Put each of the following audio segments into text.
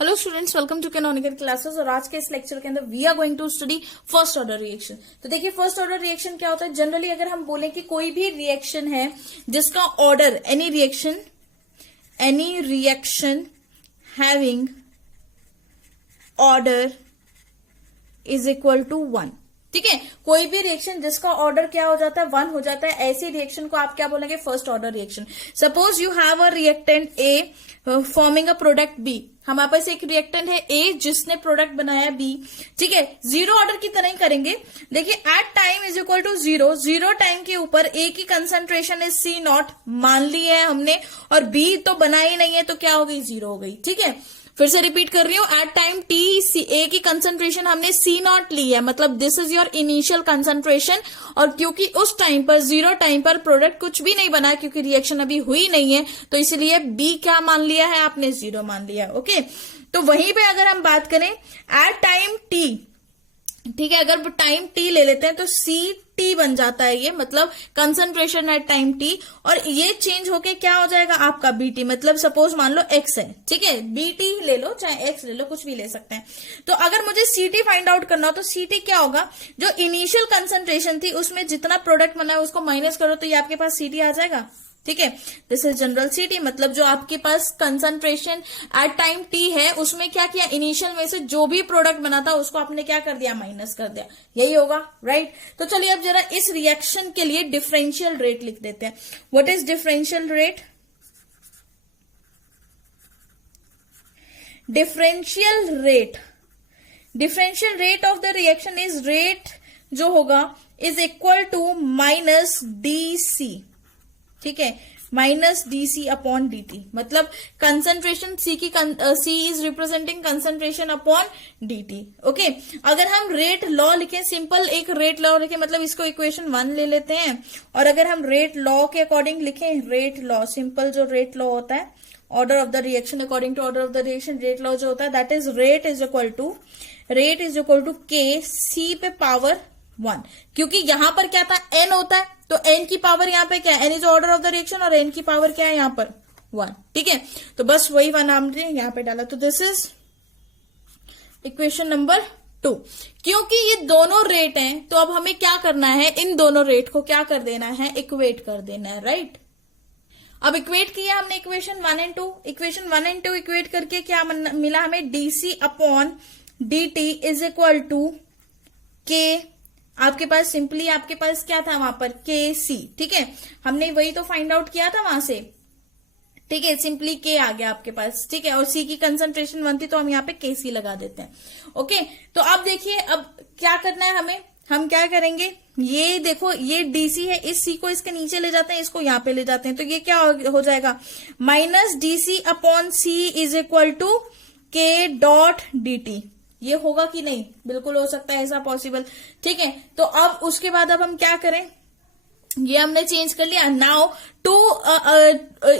Hello students, welcome to canonical classes. और आज के इस लेक्चर के अंदर we are going to study first order reaction. तो देखिए, फर्स्ट ऑर्डर रिएक्शन क्या होता है। जनरली अगर हम बोले कि कोई भी रिएक्शन है जिसका order any reaction having order is equal to 1, ठीक है। कोई भी रिएक्शन जिसका ऑर्डर क्या हो जाता है, 1 हो जाता है, ऐसी रिएक्शन को आप क्या बोलेंगे, first order reaction. Suppose you have a reactant A forming a product B. हमारे पास एक रिएक्टेंट है ए जिसने प्रोडक्ट बनाया बी, ठीक है। जीरो ऑर्डर की तरह ही करेंगे। देखिए, at time is equal to 0 time के ऊपर ए की कंसंट्रेशन इज C0 मान ली है हमने, और बी तो बना ही नहीं है, तो क्या हो गई, 0 हो गई, ठीक है। फिर से रिपीट कर रही हूं, एट टाइम टी ए की कंसंट्रेशन हमने C0 ली है, मतलब this is your initial concentration. और क्योंकि उस टाइम पर 0 टाइम पर प्रोडक्ट कुछ भी नहीं बना, क्योंकि रिएक्शन अभी हुई नहीं है, तो इसलिए बी क्या मान लिया है आपने, 0 मान लिया, ओके। तो वहीं पे अगर हम बात करें एट टाइम टी, ठीक है, अगर टाइम टी ले लेते हैं तो सी बन जाता है ये, मतलब कंसंट्रेशन एट टाइम टी। और ये चेंज होके क्या हो जाएगा आपका बीटी, मतलब सपोज मान लो एक्स है, ठीक है, बीटी ले लो चाहे एक्स ले लो, कुछ भी ले सकते हैं। तो अगर मुझे सीटी फाइंड आउट करना हो तो सीटी क्या होगा, जो इनिशियल कंसंट्रेशन थी उसमें जितना प्रोडक्ट बना है उसको माइनस करो तो ये आपके पास सीटी आ जाएगा, ठीक है। दिस इज जनरल सीटी, मतलब जो आपके पास कंसंट्रेशन एट टाइम टी है उसमें क्या किया, इनिशियल में से जो भी प्रोडक्ट बना था उसको आपने क्या कर दिया, माइनस कर दिया, यही होगा, राइट। तो चलिए अब जरा इस रिएक्शन के लिए डिफरेंशियल रेट लिख देते हैं। What is differential rate? Differential rate of the reaction is, rate जो होगा is equal to minus DC, ठीक है, माइनस DC अपॉन DT, मतलब concentration C is representing concentration upon DT, okay. अगर हम रेट लॉ लिखें, सिंपल एक rate law लिखें, मतलब इसको इक्वेशन 1 ले लेते हैं, और अगर हम रेट लॉ के अकॉर्डिंग लिखें, रेट लॉ, सिंपल जो रेट लॉ होता है, order of the reaction according to order of the reaction, rate law जो होता है that is rate is equal to K C पे पावर 1, क्योंकि यहां पर क्या था, N होता है, तो N की पावर यहाँ पे क्या है, N is order of the reaction, और N की पावर क्या है यहाँ पर 1, ठीक है। तो बस वही 1 हमने यहाँ पे डाला, तो दिस इज इक्वेशन नंबर 2। क्योंकि ये दोनों रेट हैं तो अब हमें क्या करना है, इन दोनों रेट को क्या कर देना है, इक्वेट कर देना है, राइट। अब इक्वेट किया हमने equation 1 and 2, equation 1 and 2 equate करके क्या मिला हमें, DC upon DT is equal to K, आपके पास सिंपली आपके पास क्या था वहां पर, KC, ठीक है, हमने वही तो फाइंड आउट किया था वहां से, ठीक है, सिंपली K आ गया आपके पास, ठीक है, और C की कंसंट्रेशन 1 थी तो हम यहाँ पे KC लगा देते हैं, ओके। तो अब देखिए, अब क्या करना है हमें, हम क्या करेंगे, ये देखो ये DC है, इस C को इसके नीचे ले जाते हैं, इसको यहाँ पे ले जाते हैं, तो ये क्या हो जाएगा, minus DC upon C is equal to K dot DT। ये होगा कि नहीं, बिल्कुल हो सकता है, ऐसा पॉसिबल, ठीक है। तो अब उसके बाद अब हम क्या करें, ये हमने चेंज कर लिया। नाउ टू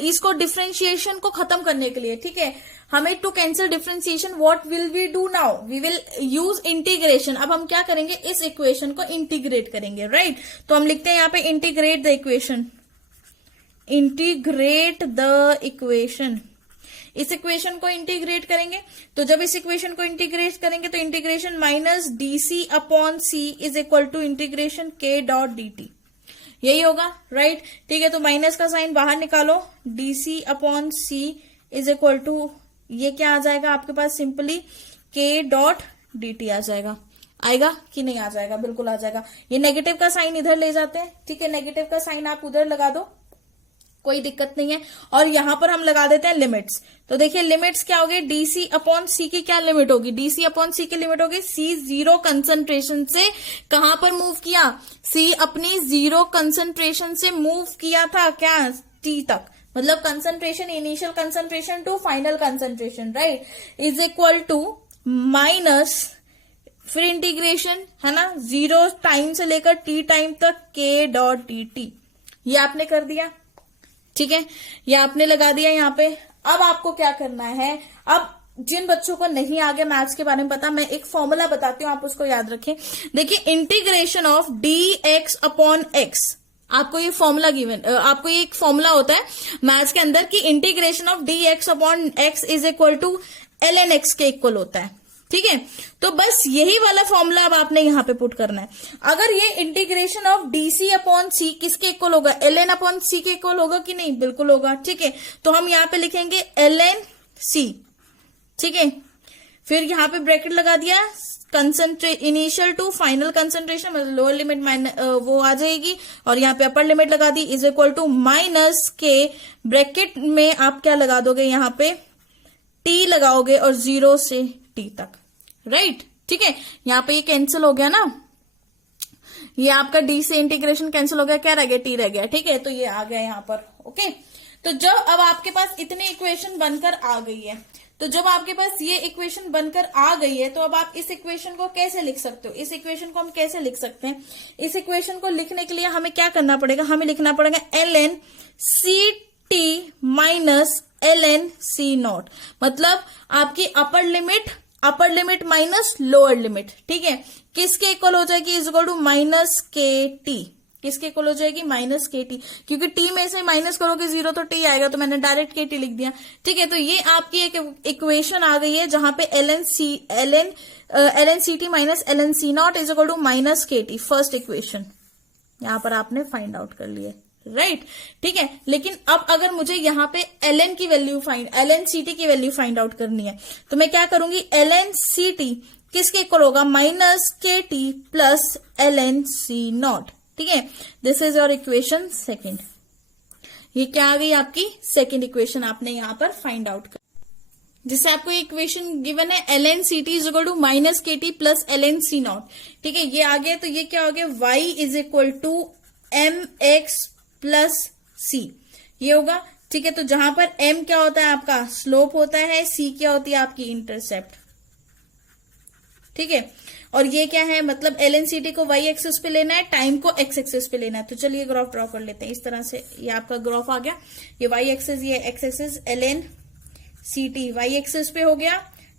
इसको डिफरेंशिएशन को खत्म करने के लिए, ठीक है, हमें to cancel differentiation what will we do now, we will use integration. अब हम क्या करेंगे, इस इक्वेशन को इंटीग्रेट करेंगे, राइट। तो हम लिखते हैं यहाँ पे इंटीग्रेट द इक्वेशन, इस इक्वेशन को इंटीग्रेट करेंगे। तो जब इस इक्वेशन को इंटीग्रेट करेंगे तो integration minus DC upon C is equal to integration K dot DT, यही होगा, राइट, ठीक है। तो माइनस का साइन बाहर निकालो, DC upon C is equal to, ये क्या आ जाएगा आपके पास, सिंपली K डॉट DT आ जाएगा, आएगा कि नहीं आ जाएगा, बिल्कुल आ जाएगा। ये नेगेटिव का साइन इधर ले जाते हैं, ठीक है, नेगेटिव का साइन आप उधर लगा दो, कोई दिक्कत नहीं है। और यहां पर हम लगा देते हैं लिमिट्स। तो देखिए लिमिट्स क्या होगी, DC अपॉन C की क्या लिमिट होगी, DC अपॉन C की लिमिट होगी, C 0 कंसंट्रेशन से कहां पर मूव किया, C अपनी 0 कंसंट्रेशन से मूव किया था क्या, T तक, मतलब concentration, initial concentration to final concentration, right, is equal to minus, फिर इंटीग्रेशन है ना, 0 टाइम से लेकर T टाइम तक K डॉट DT, ये आपने कर दिया, ठीक है, ये आपने लगा दिया यहाँ पे। अब आपको क्या करना है, अब जिन बच्चों को नहीं आगे मैथ्स के बारे में पता, मैं एक फॉर्मूला बताती हूँ, आप उसको याद रखें। देखिए, integration of dx upon x, आपको ये फॉर्मूला गिवन, आपको ये एक फॉर्मूला होता है मैथ्स के अंदर कि integration of dx upon x is equal to ln x के इक्वल होता है। ठीक है, तो बस यही वाला फॉर्मूला अब आपने यहां पे पुट करना है। अगर ये इंटीग्रेशन ऑफ dc अपॉन सी किसके इक्वल होगा, ln अपॉन सी के इक्वल होगा कि नहीं, बिल्कुल होगा। ठीक है, तो हम यहां पे लिखेंगे ln c। ठीक है, फिर यहां पे ब्रैकेट लगा दिया, इनिशियल टू फाइनल कंसंट्रेशन, मतलब लोअर लिमिट वो आ जाएगी, और यहाँ पे अपर लिमिट लगा दी, इज इक्वल टू माइनस के, ब्रैकेट में आप क्या लगा दोगे, यहाँ पे t लगाओगे और 0 से t तक, राइट। ठीक है, यहाँ पे ये कैंसिल हो गया ना, ये आपका d से इंटीग्रेशन कैंसिल हो गया, क्या रह गया, t रह गया। ठीक है, तो ये आ गया यहाँ पर। ओके, तो जब अब आपके पास इतनी इक्वेशन बनकर आ गई है, तो जब आपके पास ये इक्वेशन बनकर आ गई है, तो अब आप इस इक्वेशन को कैसे लिख सकते हो, इस इक्वेशन को हम कैसे लिख सकते हैं। इस इक्वेशन को लिखने के लिए हमें क्या करना पड़ेगा, हमें लिखना पड़ेगा ln ct minus ln c not, मतलब आपकी upper limit minus lower limit. ठीक है, किसके इक्वल हो जाएगी, इज इक्वल टू माइनस के टी, किसके इक्वल हो जाएगी, माइनस के टी, क्योंकि टी में से माइनस करोगे 0 तो टी आएगा, तो मैंने डायरेक्ट के टी लिख दिया। ठीक है, तो ये आपकी एक इक्वेशन आ गई है जहां पे ln C T minus ln C nought is equal to minus के टी, फर्स्ट इक्वेशन यहां पर आपने फाइंड आउट कर लिए, राइट। ठीक है, लेकिन अब अगर मुझे यहाँ पे ln ct की वैल्यू फाइंड आउट करनी है, तो मैं क्या करूंगी, ln ct किसके इक्वल होगा, माइनस के t plus ln C not. ठीक है, this is your equation second. ये क्या आ गई, आपकी सेकंड इक्वेशन आपने यहां पर फाइंड आउट कर, जिससे आपको इक्वेशन गिवन है ln ct is equal to minus के t plus ln C not. ठीक है, ये आ गया, तो ये क्या हो गया, y is equal to mx plus c, ये होगा। ठीक है, तो जहां पर m क्या होता है, आपका स्लोप होता है, c क्या होती है, आपकी इंटरसेप्ट। ठीक है, और ये क्या है, मतलब ln ct को y एक्सिस पे लेना है, टाइम को x एक्सिस पे लेना है। तो चलिए ग्राफ ड्रॉ कर लेते हैं इस तरह से, ये आपका ग्राफ आ गया, ये y एक्सिस, ये x axis, ln ct y axis पे हो गया,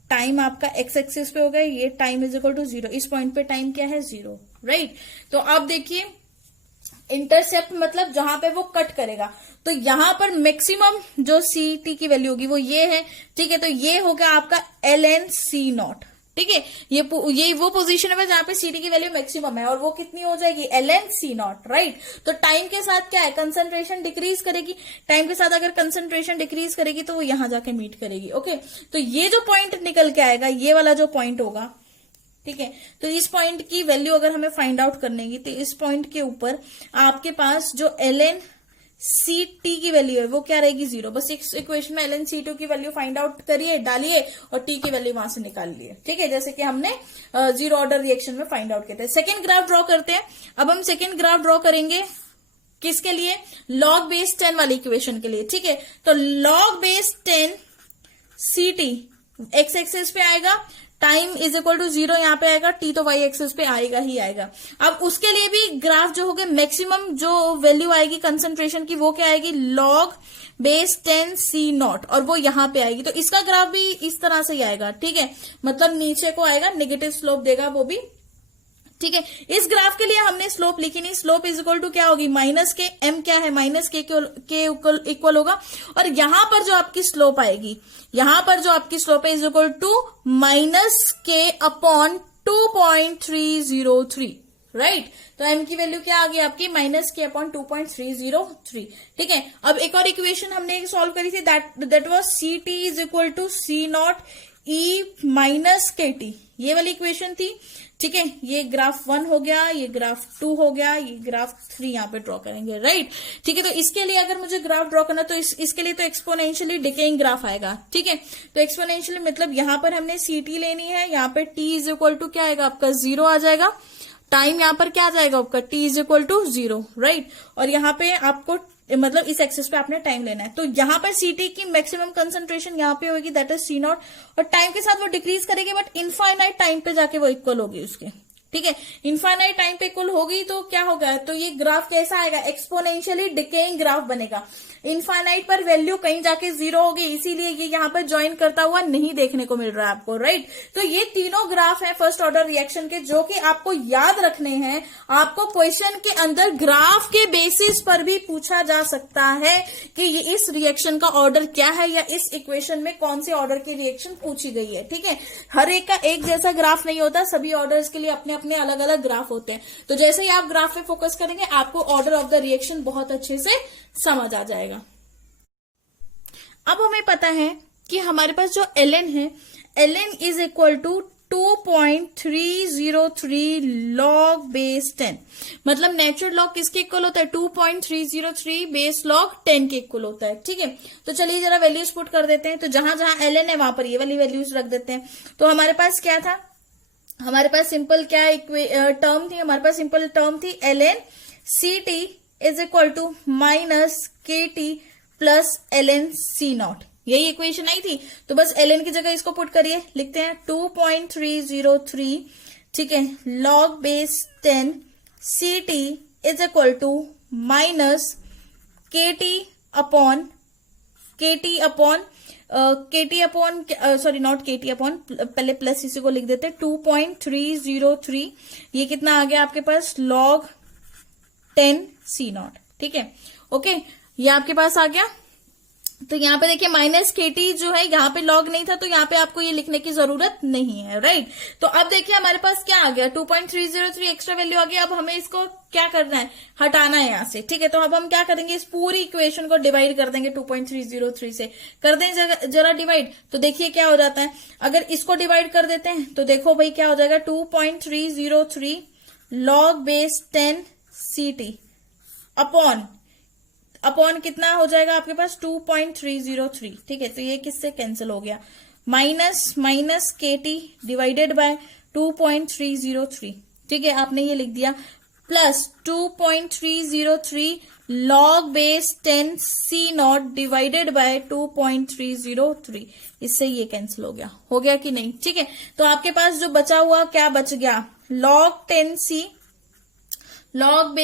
टाइम आपका x एक्सिस पे हो गया, ये टाइम इज इक्वल टू 0, इस पॉइंट पे टाइम क्या है, 0, राइट। तो आप देखिए इंटरसेप्ट मतलब जहां पे वो कट करेगा, तो यहां पर मैक्सिमम जो ct की वैल्यू होगी वो ये है। ठीक है, तो ये होगा आपका ln c नॉट। ठीक है, ये वो पोजीशन है जहां पे ct की वैल्यू मैक्सिमम है, और वो कितनी हो जाएगी, ln c नॉट, राइट। तो टाइम के साथ क्या है, कंसंट्रेशन डिक्रीज करेगी, टाइम के साथ अगर कंसंट्रेशन डिक्रीज करेगी तो वो यहां जाके मीट करेगी। ओके, तो ये जो पॉइंट निकल के आएगा, ये वाला जो पॉइंट होगा, ठीक है, तो इस पॉइंट की वैल्यू अगर हमें फाइंड आउट करने की, तो इस पॉइंट के ऊपर आपके पास जो ln ct की वैल्यू है वो क्या रहेगी, 0। बस इस इक्वेशन में ln c2 की वैल्यू फाइंड आउट करिए, डालिए और t की वैल्यू वहां से निकाल लिए। ठीक है, जैसे कि हमने जीरो ऑर्डर रिएक्शन में फाइंड आउट किए थे। सेकेंड ग्राफ ड्रॉ करते हैं। अब हम सेकेंड ग्राफ ड्रॉ करेंगे किसके लिए, log बेस 10 वाली इक्वेशन के लिए। ठीक है, तो log base 10 ct x axis पे आएगा, टाइम इज इक्वल टू 0 यहाँ पे आएगा, t तो y एक्सिस पे आएगा ही आएगा। अब उसके लिए भी ग्राफ जो होगा, मैक्सिमम जो वैल्यू आएगी कंसंट्रेशन की वो क्या आएगी, log बेस 10 c नॉट, और वो यहाँ पे आएगी। तो इसका ग्राफ भी इस तरह से ही आएगा। ठीक है, मतलब नीचे को आएगा, नेगेटिव स्लोप देगा वो भी। ठीक है, इस ग्राफ के लिए हमने स्लोप लिखी नहीं, स्लोप इज इक्वल टू क्या होगी, माइनस के, m क्या है, माइनस के इक्वल होगा, और यहां पर जो आपकी स्लोप आएगी, यहां पर जो आपकी स्लोप है इज इक्वल टू माइनस के अपॉन 2.303, राइट। तो m की वैल्यू क्या आ गई आपकी, माइनस के अपॉन 2.303। ठीक है, अब एक और इक्वेशन हमने सॉल्व करी थी, that was ct is equal to c nought e minus के टी, ये वाली इक्वेशन थी। ठीक है, ये ग्राफ 1 हो गया, ये ग्राफ 2 हो गया, ये ग्राफ 3 यहाँ पे ड्रॉ करेंगे, राइट। ठीक है, तो इसके लिए अगर मुझे ग्राफ ड्रॉ करना तो इसके लिए तो एक्सपोनेंशियली डिकेइंग ग्राफ आएगा। ठीक है, तो एक्सपोनेंशियली मतलब यहाँ पर हमने ct लेनी है, यहाँ पे t इज इक्वल टू क्या आएगा आपका, 0 आ जाएगा, टाइम यहाँ पर क्या आ जाएगा आपका, t is equal to 0, right. और यहाँ पे आपको मतलब इस एक्सिस पे आपने टाइम लेना है, तो यहाँ पर ct की मैक्सिमम कंसंट्रेशन यहाँ पे होगी, दैट इज c नॉट, और टाइम के साथ वो डिक्रीज करेगी, बट इनफाइनाइट टाइम पे जाके वो इक्वल होगी उसके। ठीक है, इनफाइनाइट टाइम पे इक्वल होगी तो क्या होगा, तो ये ग्राफ कैसा आएगा, एक्सपोनेंशियली डिकेइंग ग्राफ बनेगा। इनफाइनाइट पर वैल्यू कहीं जाके 0 होगी, इसीलिए ये यहाँ पर ज्वाइन करता हुआ नहीं देखने को मिल रहा है आपको, राइट। तो ये तीनों ग्राफ है फर्स्ट ऑर्डर रिएक्शन के, जो कि आपको याद रखने हैं। आपको क्वेश्चन के अंदर ग्राफ के बेसिस पर भी पूछा जा सकता है कि ये इस रिएक्शन का ऑर्डर क्या है, या इस इक्वेशन में कौन से ऑर्डर की रिएक्शन पूछी गई है, ठीक है। हर एक का एक जैसा ग्राफ नहीं होता, सभी ऑर्डर्स के लिए अपने अपने अलग अलग ग्राफ होते हैं। तो जैसे ही आप ग्राफ पे फोकस करेंगे, आपको ऑर्डर ऑफ द रिएक्शन बहुत अच्छे से समझ आ जाएगा। अब हमें पता है कि हमारे पास जो ln है, ln is equal to 2.303 log base 10। मतलब नेचुरल लॉग किसके इक्वल होता है, 2.303 बेस लॉग 10 के इक्वल होता है, ठीक है। तो चलिए जरा वैल्यूज पुट कर देते हैं। तो जहां जहां ln है वहां पर ये वाली वैल्यूज रख देते हैं। तो हमारे पास क्या था, हमारे पास सिंपल क्या टर्म थी, हमारे पास सिंपल टर्म थी ln ct is equal to minus kt plus ln c0, यही इक्वेशन आई थी। तो बस ln की जगह इसको पुट करिए, लिखते हैं 2.303, ठीक है, log base 10 ct is equal to minus kt upon sorry not kt upon, पहले प्लस इसी को लिख देते हैं, 2.303, ये कितना आ गया आपके पास, log 10 c0, ठीक है, ओके, ये आपके पास आ गया। तो यहाँ पे देखिए माइनस kt जो है, यहाँ पे लॉग नहीं था, तो यहाँ पे आपको ये लिखने की जरूरत नहीं है, राइट। तो अब देखिए हमारे पास क्या आ गया, 2.303 एक्स्ट्रा वैल्यू आ गया। अब हमें इसको क्या करना है, हटाना है यहाँ से, ठीक है। तो अब हम क्या करेंगे, इस पूरी इक्वेशन को डिवाइड कर देंगे 2.303 से, कर दें जरा डिवाइड। तो देखिए क्या हो जाता है, अगर इसको डिवाइड कर देते हैं तो देखो भाई क्या हो जाएगा, 2.303 log बेस 10 ct अपॉन कितना हो जाएगा आपके पास, 2.303, ठीक है। तो ये किससे कैंसिल हो गया, माइनस kt डिवाइडेड बाय 2.303, ठीक है, आपने ये लिख दिया, plus 2.303 log base 10 c0 divided by 2.303, इससे ये कैंसिल हो गया कि नहीं, ठीक है। तो आपके पास जो बचा हुआ क्या बच गया, log 10c log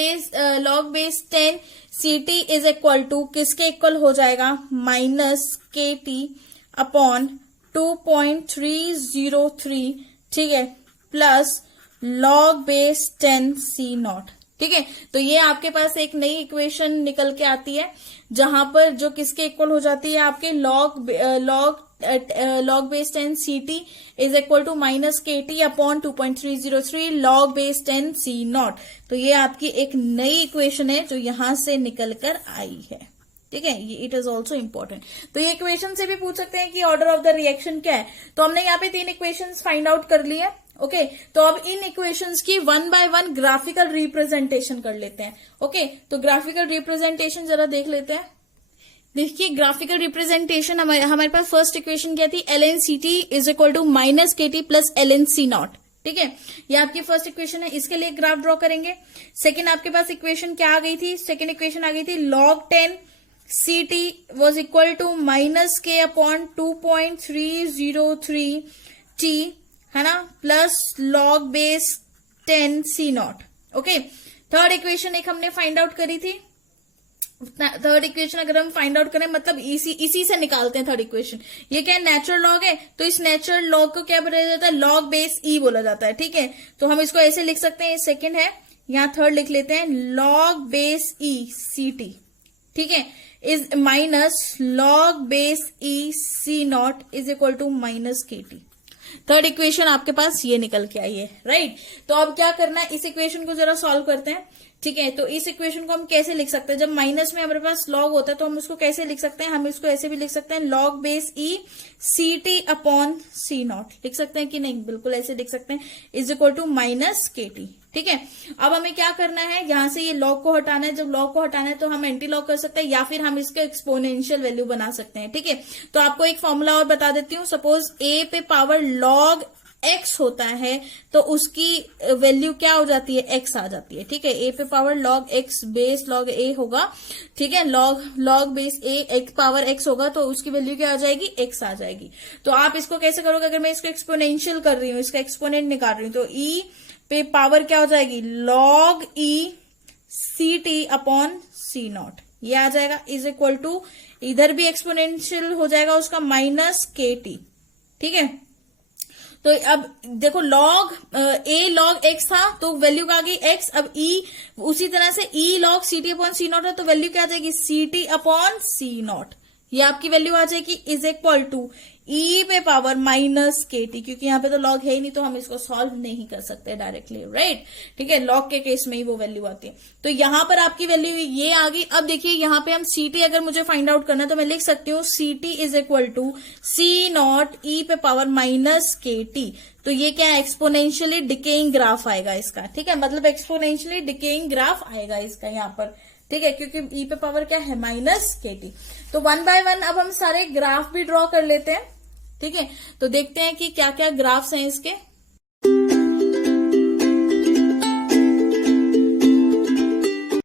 base 10 ct is equal to किसके इक्वल हो जाएगा, माइनस kt अपॉन 2.303, ठीक है, प्लस log बेस 10 c0, ठीक है। तो ये आपके पास एक नई इक्वेशन निकल के आती है, जहां पर जो किसके इक्वल हो जाती है, आपके log base 10 ct is equal to minus kt upon 2.303 log base 10 c0। तो ये आपकी एक नई इक्वेशन है जो यहां से निकल कर आई है, ठीक है। ये इट इज ऑल्सो इम्पोर्टेंट। तो ये इक्वेशन से भी पूछ सकते हैं कि ऑर्डर ऑफ द रिएक्शन क्या है। तो हमने यहाँ पे 3 इक्वेशंस फाइंड आउट कर ली है, ओके। तो अब इन इक्वेशंस की 1 बाय 1 ग्राफिकल रिप्रेजेंटेशन कर लेते हैं, ओके। तो ग्राफिकल रिप्रेजेंटेशन जरा देख लेते हैं। देखिए ग्राफिकल रिप्रेजेंटेशन हमारे पास फर्स्ट इक्वेशन क्या थी, ln ct is equal to minus kt plus ln c0, ठीक है। ये आपकी फर्स्ट इक्वेशन है, इसके लिए ग्राफ ड्रॉ करेंगे। सेकंड आपके पास इक्वेशन क्या आ गई थी, सेकंड इक्वेशन आ गई थी log 10 ct was equal to minus k upon 2.303 t, है ना, plus log base 10 c0, okay. Third equation एक हमने फाइंड आउट करी थी। थर्ड इक्वेशन अगर हम फाइंड आउट करें, मतलब इसी से निकालते हैं थर्ड इक्वेशन। ये क्या है, नेचुरल लॉग है, तो इस नेचुरल लॉग को क्या बोला जाता है, लॉग बेस ई बोला जाता है, ठीक है। तो हम इसको ऐसे लिख सकते हैं, ये सेकंड है, यहाँ थर्ड लिख लेते हैं, लॉग बेस ई ct, ठीक है, is minus log base e c0 is equal to minus kt। Third equation आपके पास ये निकल के आई है, राइट। तो अब क्या करना है, इस इक्वेशन को जरा सॉल्व करते हैं, ठीक है। तो इस इक्वेशन को हम कैसे लिख सकते हैं, जब माइनस में हमारे पास लॉग होता है तो हम उसको कैसे लिख सकते हैं, हम इसको ऐसे भी लिख सकते हैं, लॉग बेस ई ct अपॉन c0, लिख सकते हैं कि नहीं, बिल्कुल ऐसे लिख सकते हैं, is equal to minus kt, ठीक है। अब हमें क्या करना है, यहां से ये लॉग को हटाना है। जब लॉग को हटाना है तो हम एंटी लॉग कर सकते हैं, या फिर हम इसके एक्सपोनेंशियल वैल्यू बना सकते हैं, ठीक है। तो आपको एक फॉर्मूला और बता देती हूँ, सपोज a पे पावर लॉग x होता है तो उसकी वैल्यू क्या हो जाती है, x आ जाती है, ठीक है। a पे power log x base log a होगा, ठीक है, log base a x power x होगा तो उसकी वैल्यू क्या आ जाएगी, x आ जाएगी। तो आप इसको कैसे करोगे, अगर मैं इसको एक्सपोनेंशियल कर रही हूँ, इसका एक्सपोनेंट निकाल रही हूँ, तो e पे पावर क्या हो जाएगी, log e c t upon c nought, ये आ जाएगा, इज इक्वल टू इधर भी एक्सपोनेंशियल हो जाएगा उसका माइनस के टी। ठीक है, तो अब देखो log a log x था तो वैल्यू क्या आ गई x, अब e उसी तरह से e log c t upon c nought है तो वैल्यू क्या आ जाएगी c t upon c nought, ये आपकी वैल्यू आ जाएगी इज इक्वल टू e पे पावर माइनस के टी, क्योंकि यहाँ पे तो log है ही नहीं तो हम इसको सॉल्व नहीं कर सकते डायरेक्टली, राइट। ठीक है, log के केस में ही वो वैल्यू आती है, तो यहां पर आपकी वैल्यू ये आ गई। अब देखिए यहाँ पे हम सी टी अगर मुझे फाइंड आउट करना है तो मैं लिख सकती हूँ c t is equal to c naught e पे पावर माइनस के टी, तो ये क्या है, एक्सपोनेंशियली डिकेइंग ग्राफ आएगा इसका। ठीक है, मतलब एक्सपोनेंशियली डिकेइंग ग्राफ आएगा इसका यहाँ पर। ठीक है, क्योंकि ई पे पावर क्या है, माइनस के टी। तो 1 बाय 1 अब हम सारे ग्राफ भी ड्रॉ कर लेते हैं। ठीक है, तो देखते हैं कि क्या क्या ग्राफ्स हैं इसके।